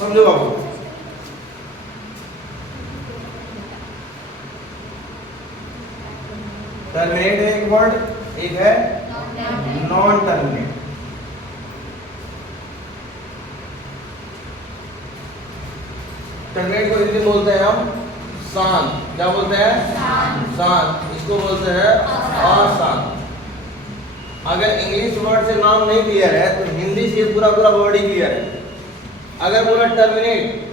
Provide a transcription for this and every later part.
समझो बाबू, टर्मिनेट है एक वर्ड, एक है नॉन टर्मिनेट। टर्मिनेट को हिंदी में बोलते हैं हम शांत। क्या बोलते हैं? शांत। इसको बोलते हैं अशांत। अगर इंग्लिश वर्ड से नाम नहीं क्लियर है तो हिंदी से पूरा पूरा वर्ड ही क्लियर है। अगर बोला टर्मिनेट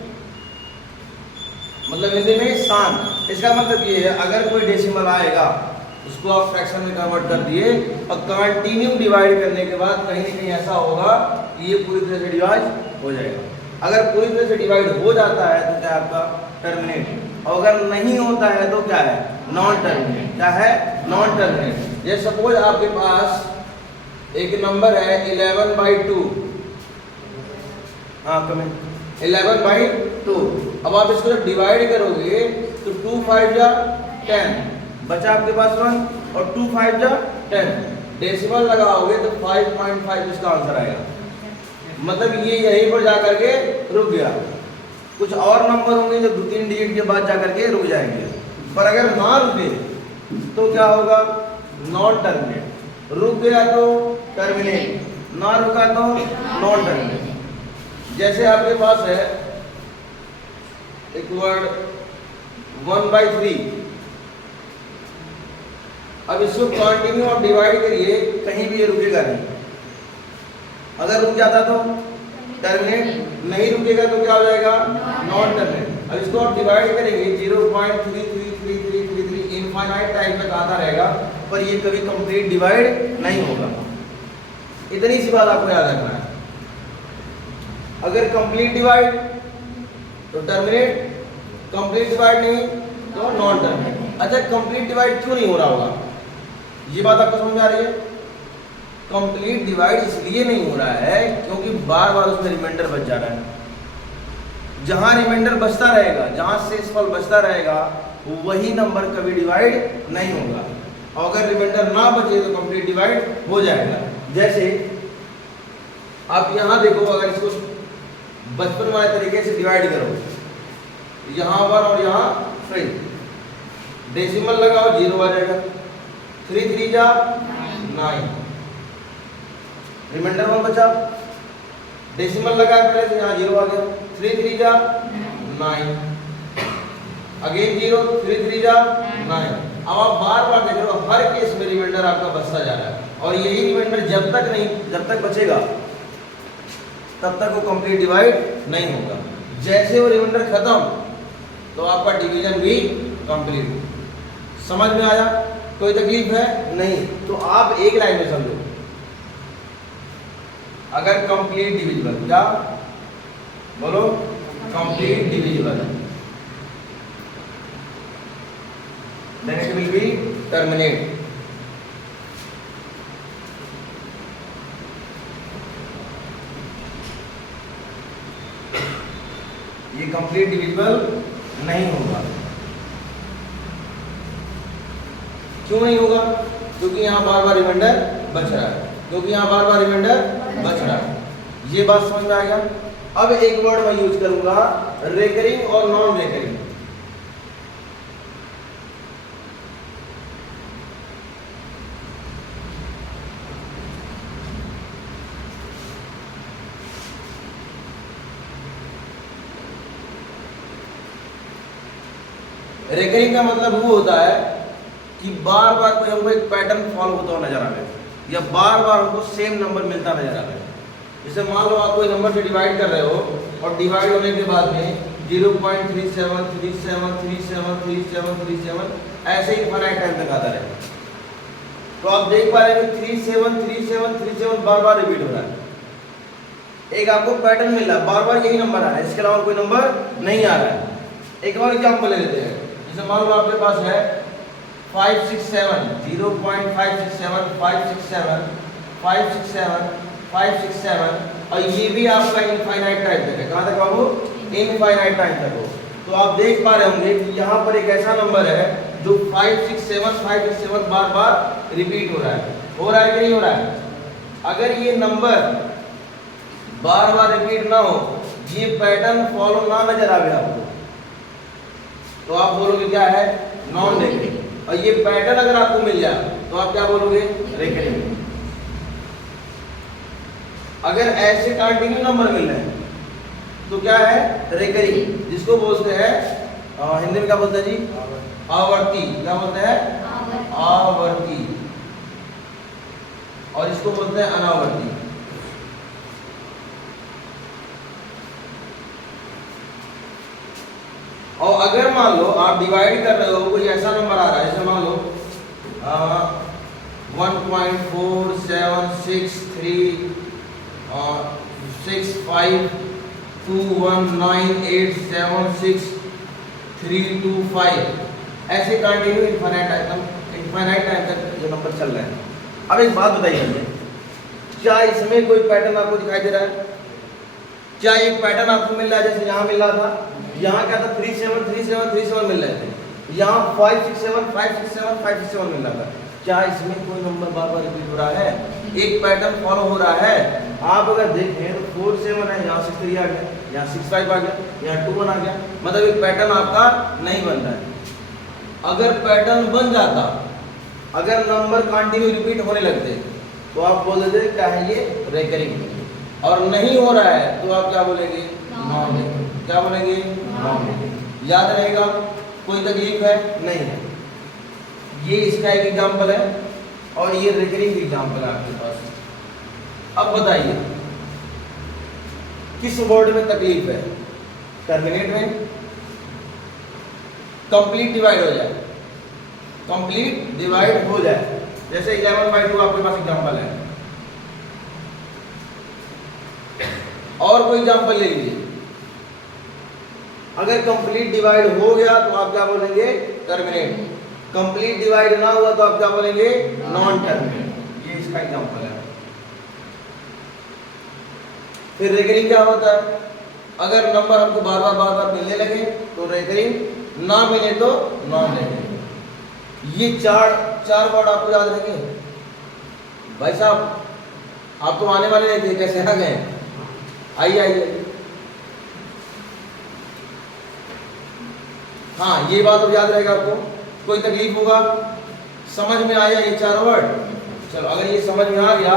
मतलब हिंदी में शांत, इसका मतलब ये है अगर कोई डेसिमल आएगा उसको आप फ्रैक्शन में कन्वर्ट कर दिए और कंटिन्यू डिवाइड करने के बाद कहीं ना कहीं ऐसा होगा कि ये पूरी तरह से डिवाइड हो जाएगा। अगर पूरी तरह से डिवाइड हो जाता है तो क्या आपका टर्मिनेट, और अगर नहीं होता है तो क्या है? Non terminate. क्या है? Non terminate. जैसे सपोज आपके पास एक नंबर है 11/2, हाँ कमेंट 11/2। अब आप इसको जब डिवाइड करोगे तो 2 5 जा 10, बचा आपके पास 1 और 2 5 जा 10। डेसिमल लगाओगे तो 5.5 इसका आंसर आएगा। मतलब ये यहीं पर जाकर के रुक गया। कुछ और नंबर होंगे जो 2-3 डिजिट के बाद जाकर के रुक जाएंगे, पर अगर ना रुके तो क्या होगा? Non terminate. रुक गया तो टर्मिनेट, ना रुका तो नॉन टर्मिनेट। जैसे आपके पास है एक वर्ड 1/3, अब इसको कंटिन्यू आप डिवाइड करिए, कहीं भी ये रुकेगा नहीं। अगर रुक जाता तो टर्मिनेट, नहीं रुकेगा तो क्या हो जाएगा? Non terminate. अब इसको आप डिवाइड करेंगे 0.33333 इनफाइनाइट टाइम तक आता रहेगा, पर ये कभी कंप्लीट डिवाइड नहीं होगा। इतनी सी बात आपको याद रखना है। अगर कंप्लीट डिवाइड तो टर्मिनेट, कंप्लीट डिवाइड नहीं तो नॉन टर्मिनेट। अच्छा, कंप्लीट डिवाइड क्यों नहीं हो रहा होगा? ये बात आपको समझ में आ रही है? कंप्लीट डिवाइड इसलिए नहीं हो रहा है क्योंकि बार बार उसमें रिमाइंडर बच जा रहा है। जहां रिमाइंडर बचता रहेगा, जहां शेषफल बचता रहेगा, वही नंबर कभी डिवाइड नहीं होगा। और अगर रिमाइंडर ना बचे तो कंप्लीट डिवाइड हो जाएगा। जैसे आप यहां देखो, अगर इसको बचपन वाले तरीके से डिवाइड करो, यहां 1 और यहां 3, डेसिमल लगाओ 0 आ जाएगा। 3 3 जा 9, रिमाइंडर 1 बचा, डेसिमल लगाया पहले से, यहाँ 0 आ गया। 3 3 जा 9, अगेन 0, 3 3 जा 9। अब आप बार बार देख रहे हो, हर केस में रिमाइंडर आपका बचता जा रहा है, और यही रिमाइंडर जब तक बचेगा तब तक वो कंप्लीट डिवाइड नहीं होगा। जैसे वो रिमाइंडर खत्म तो आपका डिवीजन भी कंप्लीट। समझ में आया? कोई तकलीफ है? नहीं। तो आप एक लाइन में समझो, अगर कंप्लीट डिविजिबल, क्या बोलो? Complete divisible, then it will be terminate। ये कंप्लीट डिविजिबल नहीं होगा। क्यों नहीं होगा? क्योंकि यहाँ बार बार रिमाइंडर बच रहा है, ये बात समझ में आ गया? अब एक वर्ड मैं यूज करूंगा, रेकरिंग और नॉन रेकरिंग। रेकरिंग का मतलब वो होता है कि बार बार कोई हमको एक पैटर्न फॉलो होता हुआ नजर आवे, या बार बार हमको सेम नंबर मिलता नजर आवे। जैसे मान लो आप कोई नंबर से डिवाइड कर रहे हो और डिवाइड होने के बाद में 0.3737373737 ऐसे ही इनफाइनाइट टाइम तक आता रहेगा। तो आप देख पा रहे हैं 373737 बार बार रिपीट हो रहा है। एक आपको पैटर्न मिल रहा है, बार बार यही नंबर आ रहा है, इसके अलावा कोई नंबर नहीं आ रहा है। एक और एग्जाम्पल ले लेते हैं। जैसे मान लो आपके पास है 567, 0.567 567 567 567, और ये भी आपका इनफाइनाइट टाइम तक है। कहाँ तक बाबू? इनफाइनाइट टाइम तक हो। तो आप देख पा रहे होंगे कि यहाँ पर एक ऐसा नंबर है जो 567 बार बार रिपीट हो रहा है। हो रहा है कि नहीं हो रहा है? अगर ये नंबर बार बार रिपीट ना हो, ये पैटर्न फॉलो ना नजर आवे आपको तो आप बोलोगे क्या है, नॉन रेकरिंग। और ये पैटर्न अगर आपको मिल जाए तो आप क्या बोलोगे, रेकरिंग। अगर ऐसे कंटिन्यू नंबर मिल रहे हैं तो क्या है, रेकरिंग, जिसको बोलते हैं हिंदी में क्या बोलते हैं जी, आवर्ती। क्या बोलते हैं, आवर्ती। और इसको बोलते हैं अनावर्ती। और अगर मान लो आप डिवाइड कर रहे हो, कोई ऐसा नंबर आ रहा है, जैसे मान लो 1.476365219876325325, ऐसे कंटिन्यू इनफाइनाइट टाइम तक ये नंबर चल रहे हैं। अब एक बात बताइए मुझे, क्या इसमें कोई पैटर्न आपको दिखाई दे रहा है? क्या एक पैटर्न आपको मिल रहा है? जैसे यहाँ मिल रहा था, यहाँ क्या था, 373737 मिल रहे थे, यहाँ 567 मिल रहा था। क्या इसमें कोई नंबर बार बार रिपीट हो रहा है? एक पैटर्न फॉलो हो रहा है। आप अगर देखें तो 47 है, यहाँ 63 आ गया, यहाँ 65 आ गया, यहाँ 21 आ गया, मतलब एक पैटर्न आपका नहीं बन रहा है। अगर पैटर्न बन जाता, अगर नंबर कंटिन्यू रिपीट होने लगते तो आप बोल देते क्या है, ये रेकरिंग। और नहीं हो रहा है तो आप क्या बोलेंगे, नॉन रेकरिंग। क्या बोलेंगे, नॉन रेकरिंग। याद रहेगा, कोई तकलीफ है नहीं है। ये इसका एक एग्जाम्पल है और ये रेकरिंग एग्जाम्पल है आपके पास। अब बताइए किस वर्ड में तकलीफ है, टर्मिनेट में, कंप्लीट डिवाइड हो जाए, कंप्लीट डिवाइड हो जाए। जैसे 11/2 आपके पास एग्जाम्पल है, और कोई एग्जाम्पल ले लीजिए। अगर कंप्लीट डिवाइड हो गया तो आप क्या बोलेंगे, टर्मिनेट। कंप्लीट डिवाइड ना हुआ तो आप क्या बोलेंगे, नॉन टर्मिनेट। ये इसका एग्जाम्पल है। फिर रेकरिंग क्या होता है, अगर नंबर हमको बार बार मिलने लगे तो रेकरिंग, ना मिले तो नॉन रेकरिंग। ये चार वर्ड आपको याद रहेंगे। भाई साहब आप तो आने वाले नहीं थे, कैसे आ गए? आइए आइए। हाँ, ये बात तो याद रहेगा आपको। कोई तकलीफ होगा, समझ में आया ये 4 वर्ड? चलो, अगर ये समझ में आ गया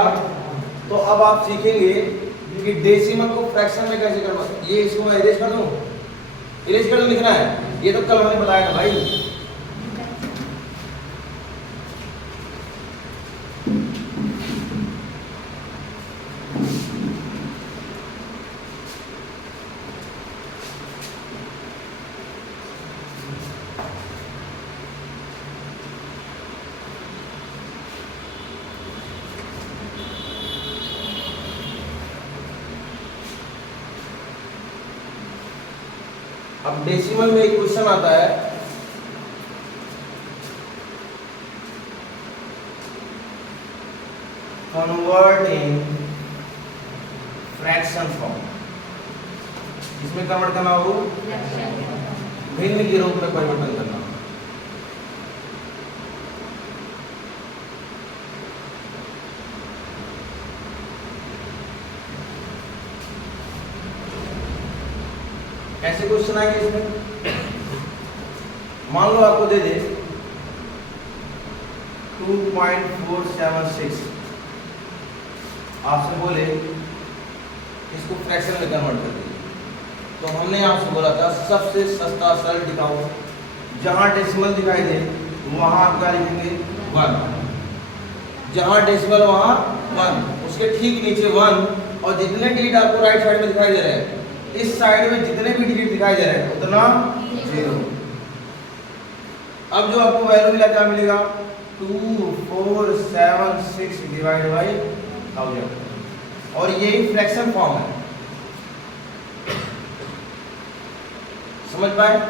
तो अब आप सीखेंगे कि डेसिमल को फ्रैक्शन में कैसे करना। ये इसको मैं इरेज कर दूं, इरेज कर दूं, लिखना है। ये तो कल हमने बताया था भाई। अब डेसिमल में एक क्वेश्चन आता है, कन्वर्ट इन फ्रैक्शन फॉर्म। इसमें कन्वर्ट करना हो, भिन्न के रूप में परिवर्तन करना। ऐसे क्वेश्चन आएंगे इसमें। मान लो आपको दे दे 2.476, आपसे बोले इसको फ्रैक्शन में कन्वर्ट कर दीजिए। तो हमने आपसे बोला था सबसे सस्ता सरल दिखाओ, जहां डेसिमल दिखाई दे वहां आप क्या लिखेंगे, 1। जहां डेसिमल वहां 1, उसके ठीक नीचे 1, और जितने डिजिट आपको राइट साइड में दिखाई दे रहे हैं, इस साइड में जितने भी डिजिट दिखाई दे रहे हैं उतना 0। अब जो आपको वैल्यू मिला क्या मिलेगा, 2476 डिवाइड बाई 1000। और यही फ्रैक्शन फॉर्म है, समझ पाए?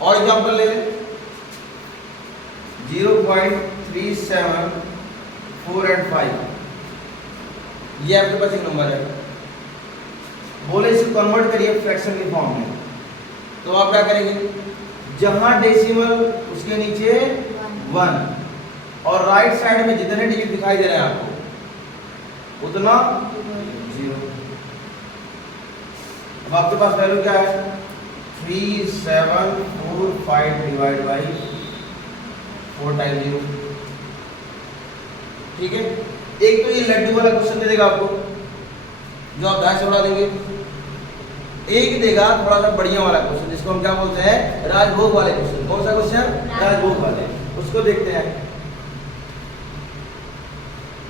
और एग्जांपल ले लें, 0.37485, ये आपके पास एक नंबर है। बोले इसे कन्वर्ट करिए फ्रैक्शन के फॉर्म में, तो आप क्या करेंगे, जहां डेसिमल उसके नीचे 1, और राइट साइड में जितने डिजिट दिखाई दे रहे हैं आपको उतना 0। अब आपके पास वैल्यू क्या है 3745 डिवाइड बाई 4 टाइम 0। ठीक है, एक तो ये लड्डू वाला क्वेश्चन दे देगा आपको जो आप 250 उड़ा देंगे, एक देगा थोड़ा सा बढ़िया वाला क्वेश्चन जिसको हम क्या बोलते हैं राजभोग वाले क्वेश्चन। कौन सा क्वेश्चन? राजभोग वाले। उसको देखते हैं।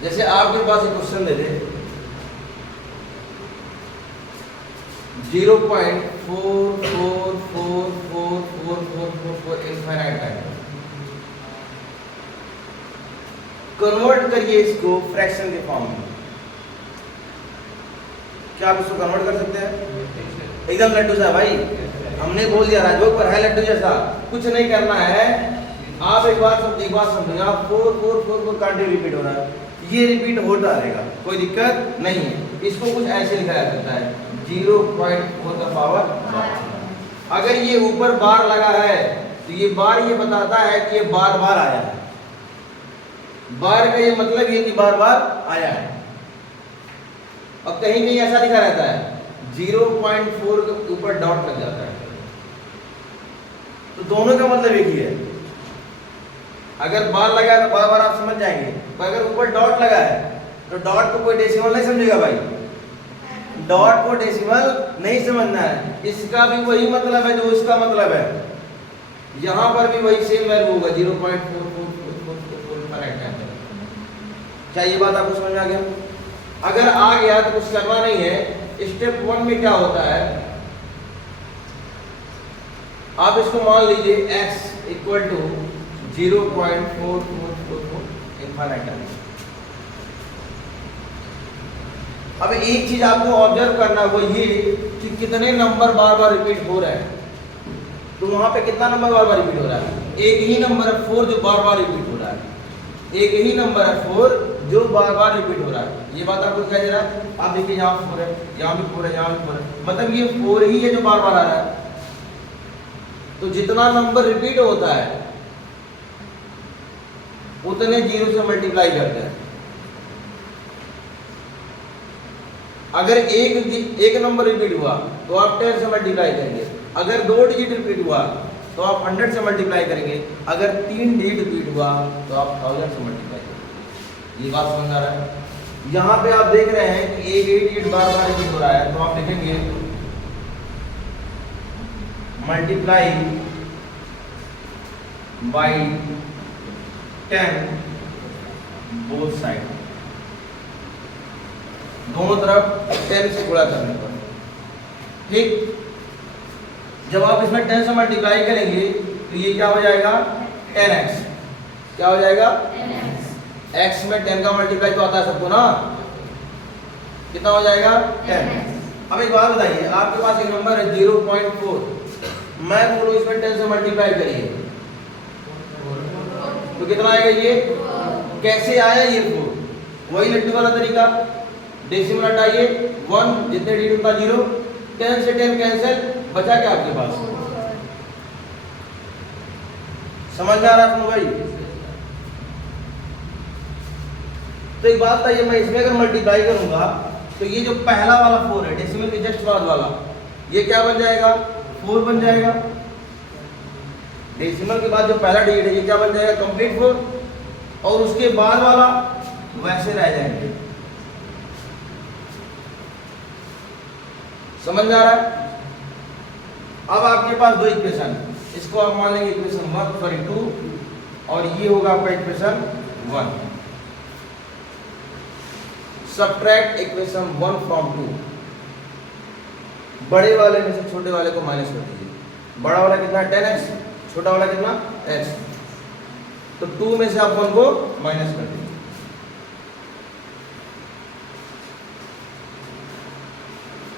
जैसे आपके पास एक क्वेश्चन दे दे 0.44444444 इनफाइनाइट टाइम। कन्वर्ट करिए इसको फ्रैक्शन के फॉर्म में। क्या आप इसको कन्वर्ट कर सकते हैं? एकदम लड्डू सा भाई, हमने बोल दिया राजभोग पर है लड्डू जैसा, कुछ नहीं करना है। आप एक बात समझो, 4444 कांटे रिपीट हो रहा है, ये रिपीट होता रहेगा, कोई दिक्कत नहीं है। इसको कुछ ऐसे लिखा जा सकता है 0.4 का पावर। अगर ये ऊपर बार लगा है तो ये बार ये बताता है कि ये बार बार आया है। बार का ये मतलब ये कि बार बार आया है। और कहीं कहीं ऐसा लिखा रहता है 0.4 के ऊपर डॉट लग जाता है, तो दोनों का मतलब एक ही है। अगर बार लगा है तो बार बार आप समझ जाएंगे, पर अगर ऊपर डॉट लगा है तो डॉट को कोई डेसिमल नहीं समझेगा भाई, डॉट को डेसिमल नहीं समझना है। इसका भी वही मतलब है जो इसका मतलब है, यहां पर भी वही सेम वैल्यू होगा 0.4444। क्या ये बात आपको समझ में आ गया? अगर आ गया तो कुछ करना नहीं है। स्टेप 1 में क्या होता है, आप इसको मान लीजिए x इक्वल टू 0.4444 इनफाइनाइट। अब एक चीज आपको ऑब्जर्व करना वो ये कि कितने नंबर बार बार रिपीट हो रहे हैं। तो वहां पे कितना नंबर बार बार रिपीट हो रहा है? एक ही नंबर है 4 जो बार बार रिपीट हो रहा है, एक ही नंबर है 4 जो बार बार रिपीट हो रहा है। ये बात आपको क्या दे रहा है? आप देखिए यहाँ 4 है, यहाँ भी 4 है, यहाँ भी 4 है, मतलब ये 4 ही है जो बार बार आ रहा है। तो जितना नंबर रिपीट होता है उतने 0 से मल्टीप्लाई करते हैं। अगर एक नंबर रिपीट हुआ तो आप 10 से मल्टीप्लाई करेंगे, अगर 2 डिजिट रिपीट हुआ तो आप 100 से मल्टीप्लाई करेंगे, अगर 3 डिजिट रिपीट हुआ तो आप 1000 से मल्टीप्लाई करेंगे। ये बात समझ आ रहा है? यहाँ पे आप देख रहे हैं कि एक डिजिट बार बार रिपीट हो रहा है, तो आप लिखेंगे मल्टीप्लाई बाई 10 बोथ साइड, दोनों तरफ 10 से गुणा करने पर। ठीक, जब आप इसमें 10 से मल्टीप्लाई करेंगे तो ये क्या हो जाएगा 10x। क्या हो जाएगा? x में 10 का मल्टीप्लाई तो आता है सबको ना, कितना हो जाएगा 10। अब एक बात बताइए, आपके पास एक नंबर है 0.4, मैं बोलूं इसमें 10 से मल्टीप्लाई करिए तो कितना आएगा? ये कैसे आया? ये 4 वही लड्डू वाला तरीका, डेसिमल हटाइए 1, जितने डिजिट उतना 0, 10 से 10 कैंसिल, बचा क्या आपके पास? समझ में आ रहा है भाई? तो एक बात बताइए, मैं इसमें अगर मल्टीप्लाई करूंगा तो ये जो पहला वाला 4 है डेसिमल के जस्ट बाद वाला, ये क्या बन जाएगा? 4 बन जाएगा। डेसिमल के बाद जो पहला डिजिट है ये क्या बन जाएगा? कंप्लीट 4। और उसके बाद वाला वैसे रह जाएंगे। समझ में आ रहा है? अब आपके पास दो इक्वेशन, इसको आप मान लेंगे इक्वेशन 2 और ये होगा आपका इक्वेशन 1। Subtract equation 1 from 2। बड़े वाले में से छोटे वाले को माइनस कर दीजिए। बड़ा वाला कितना? 10x, छोटा वाला कितना? x। तो 2 में से आप 1 को माइनस कर दीजिए।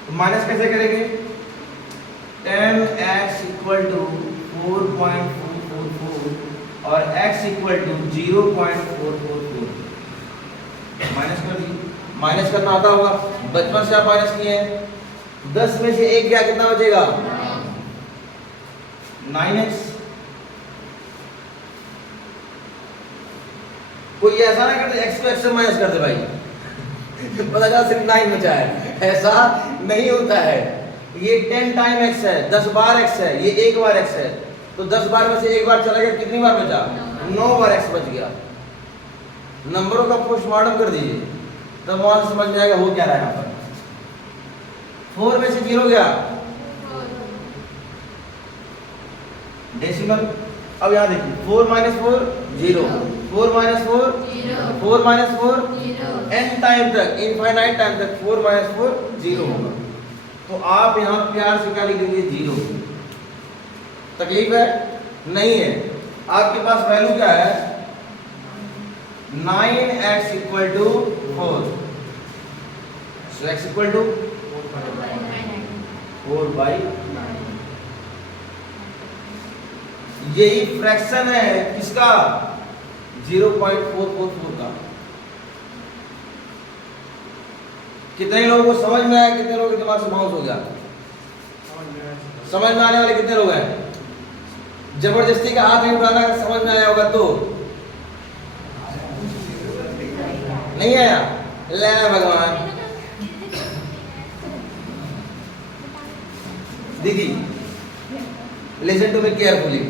तो माइनस कैसे करेंगे? 10x इक्वल टू 4.444 और x इक्वल टू 0.444 माइनस कर दीजिए। माइनस करना आता होगा, बचपन से आप माइनस किए हैं। 10 में से 1 गया, कितना बचेगा? 9x। कोई ऐसा ना करते x को x से माइनस कर दे भाई पता चला सिर्फ 9 बचा है, ऐसा नहीं होता है। ये 10 टाइम x है, 10 बार x है, ये एक बार x है, तो 10 बार में से एक बार चला गया, कितनी बार बचा? 9 बार x बच गया। नंबरों का पोस्टमार्टम कर दीजिए, तब वहां समझ में आएगा हो क्या रहा है यहाँ पर। 4 में से 0 गया डेसिमल। अब यहाँ देखिए 4 - 4 0, 4 - 4 4 - 4 n टाइम तक, इनफाइनाइट टाइम तक 4 - 4 0 होगा। तो आप यहाँ प्यार से क्या लिखेंगे? 0। तकलीफ है? नहीं है। आपके पास वैल्यू क्या है? 9x = 4। So x = 4/9। यही फ्रैक्शन है किसका? 0.444 का। कितने लोगों को समझ में आया? कितने लोगों के दिमाग से बाउंस हो गया? समझ में आने वाले कितने लोग हैं? जबरदस्ती का हाथ नहीं उठाना, समझ में आया होगा तो। नहीं आया? ले भगवान दीदी, लिसन टू मी केयरफुली।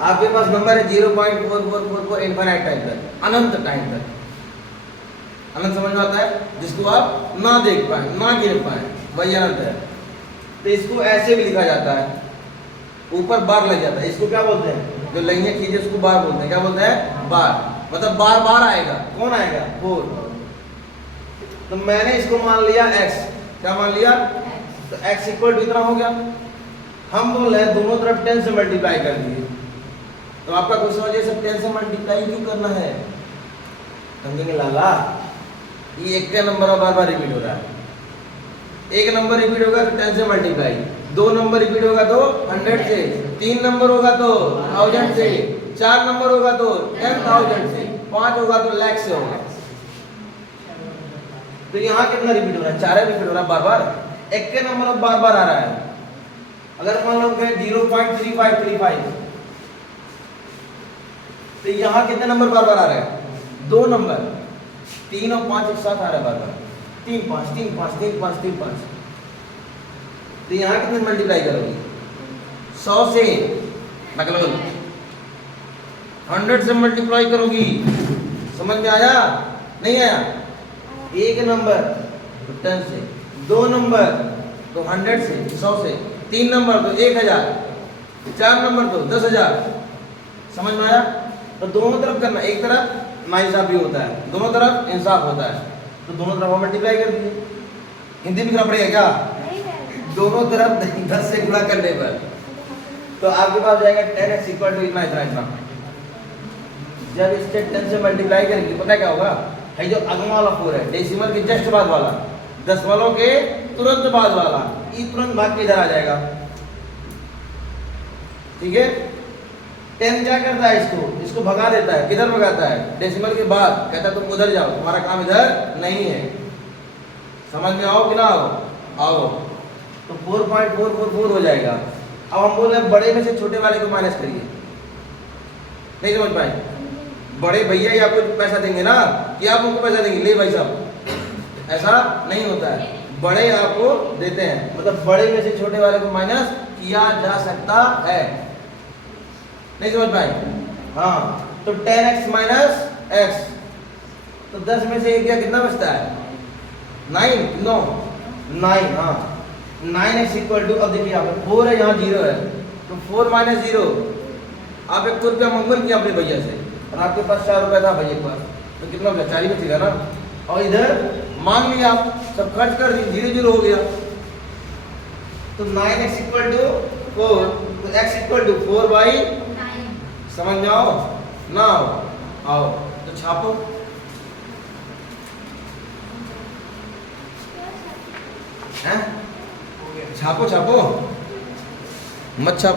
आपके पास नंबर है 0.4444 इनफाइनाइट टाइम तक, अनंत टाइम तक। अनंत समझ में आता है? जिसको आप ना देख पाए, ना गिन पाए, वही अनंत है। तो इसको ऐसे भी लिखा जाता है, ऊपर बार लग जाता है। इसको क्या बोलते हैं? जो लाइनें खींचे उसको बार बोलते हैं। क्या बोलते हैं? बार। मतलब बार बार आएगा। कौन आएगा? 4। तो मैंने इसको मान लिया x। क्या मान लिया? तो x = इतना हो गया। हम बोल रहे हैं दोनों तरफ 10 से मल्टीप्लाई कर दिए। तो आपका क्वेश्चन हो जाए सब 10 से मल्टीप्लाई क्यों करना है? समझेंगे लाला, ये एक का नंबर बार बार रिपीट हो रहा है। एक नंबर रिपीट होगा तो 10 से मल्टीप्लाई, 2 नंबर रिपीट होगा तो 100 से, 3 नंबर होगा तो 1000 से, 4 नंबर होगा तो 10,000 से, 5 होगा तो लाख से होगा। तो यहाँ कितना रिपीट हो रहा है? 4 रिपीट हो रहा है बार बार। एक के नंबर बार बार आ रहा है। अगर मान लो कहें 0.3535, तो यहाँ कितने नंबर बार बार आ रहे हैं? 2 नंबर। 3 और 5 एक साथ आ रहा है बार बार। 3 5 3 5 3 5 3 5। तो यहाँ कितने मल्टीप्लाई करोगे? 100 से, मतलब 100 से मल्टीप्लाई करोगी। समझ में आया? नहीं आया? एक नंबर तो 10 से, 2 नंबर तो 100 से, 100 से, 3 नंबर तो 1000, 4 नंबर तो 10,000। समझ में आया? तो दोनों तरफ करना, एक तरफ नाइंसाफी होता है, दोनों तरफ इंसाफ होता है। तो दोनों तरफ हम मल्टीप्लाई कर दीजिए। हिंदी में करना पड़ेगा क्या? दोनों तरफ 10 से गुणा करने पर तो आपके पास जाएगा 10x = इतना इतना इतना। जब इसके 10 से मल्टीप्लाई करेंगे पता क्या होगा? है जो अगला वाला 4 है, डेसिमल के जस्ट बाद वाला, दशमलव के तुरंत बाद वाला, ये तुरंत भाग के इधर आ जाएगा। ठीक है? 10 क्या करता है? इसको भगा देता है। किधर भगाता है? डेसिमल के बाद। कहता है तुम उधर जाओ, तुम्हारा काम इधर नहीं है। समझ में आओ कि ना आओ? आओ। तो 4.444 हो जाएगा। अब हम बोल रहे हैं बड़े में से छोटे वाले को माइनस करिए। नहीं समझ पाए? बड़े भैया ही आपको पैसा देंगे ना, कि आप उनको पैसा देंगे? ले भाई साहब, ऐसा नहीं होता है। बड़े आपको देते हैं, मतलब बड़े में से छोटे वाले को माइनस किया जा सकता है। नहीं समझ पाए? हाँ। तो 10x - x, तो 10 में से 1 गया, कितना बचता है? 9। हाँ, 9x = अब देखिए यहाँ पे 4 है, यहाँ 0 है, तो 4 - 0। आप 1 रुपया मंगल किया अपने भैया से और आपके पास 4 रुपया था भैया के पास, तो कितना बचा? 4 ही बचेगा ना। और इधर मांग लिया, सब खर्च कर दिए, 0 हो गया। तो 9x = 4, तो x = 4/9। समझ में आओ ना? आओ तो छापो। हैं? छापो छापो, मत छापो।